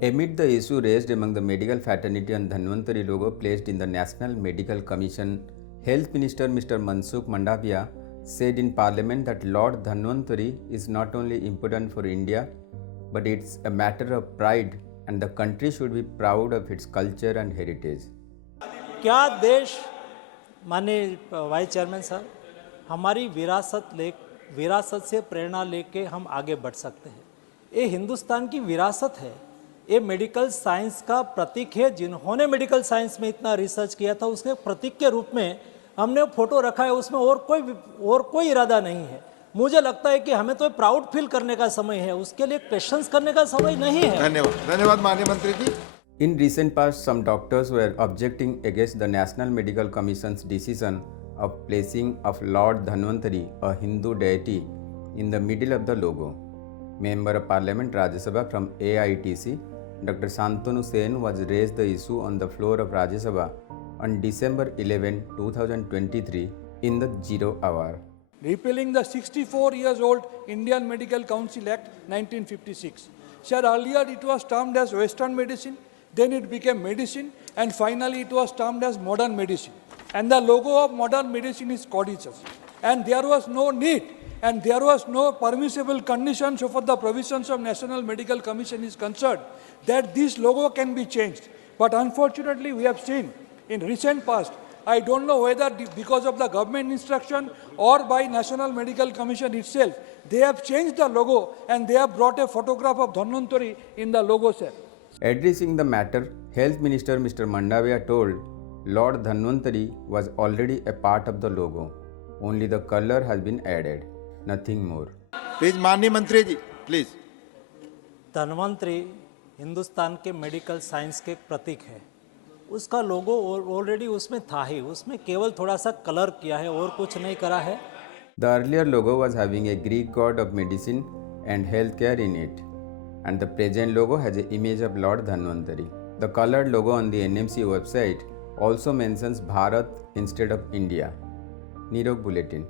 Amid the issue raised among the medical fraternity on Dhanvantari logo placed in the National Medical Commission, Health Minister Mr. Mansukh Mandavia said in Parliament that Lord Dhanvantari is not only important for India, but it's a matter of pride and the country should be proud of its culture and heritage. क्या देश माननीय vice chairman sir हमारी विरासत से प्रेरणा लेके हम आगे बढ़ सकते हैं। ये हिंदुस्तान की विरासत है, ये मेडिकल साइंस का प्रतीक है। जिन्होंने मेडिकल साइंस में इतना रिसर्च किया था उसके प्रतीक के रूप में हमने फोटो रखा है, उसमें और कोई इरादा नहीं है। मुझे लगता है कि हमें तो प्राउड फील करने का समय है, उसके लिए क्वेश्चंस करने का समय नहीं है। धन्यवाद माननीय मंत्री जी। In recent past, some doctors were objecting against the National Medical Commission's decision of placing of Lord Dhanvantari, a Hindu deity, in the middle of the logo. Member of Parliament Rajya Sabha from AITC, Dr. Shantanu Sen was raised the issue on the floor of Rajya Sabha on December 11, 2023 in the 0 hour. Repealing the 64 years old Indian Medical Council Act 1956. Sir, earlier it was termed as Western medicine, then it became medicine, and finally it was termed as modern medicine. And the logo of modern medicine is codices. And there was no need and there was no permissible condition so for the provisions of National Medical Commission is concerned that this logo can be changed. But unfortunately we have seen in recent past, I don't know whether because of the government instruction or by National Medical Commission itself, they have changed the logo and they have brought a photograph of Dhanvantari in the logo, sir. Addressing the matter, Health Minister Mr. Mandavia told Lord Dhanvantari was already a part of the logo. Only the color has been added, nothing more. Please माननीय मंत्री जी please. Dhanvantari Hindustan के medical science के प्रतीक है, उसका लोगो already उसमें था ही, उसमें केवल थोड़ा सा कलर किया है और कुछ नहीं करा है। The earlier logo was having a Greek god of medicine and healthcare in it, and the present logo has an image of Lord Dhanvantari. The colored logo on the NMC website also mentions Bharat instead of India. Nirog Bulletin.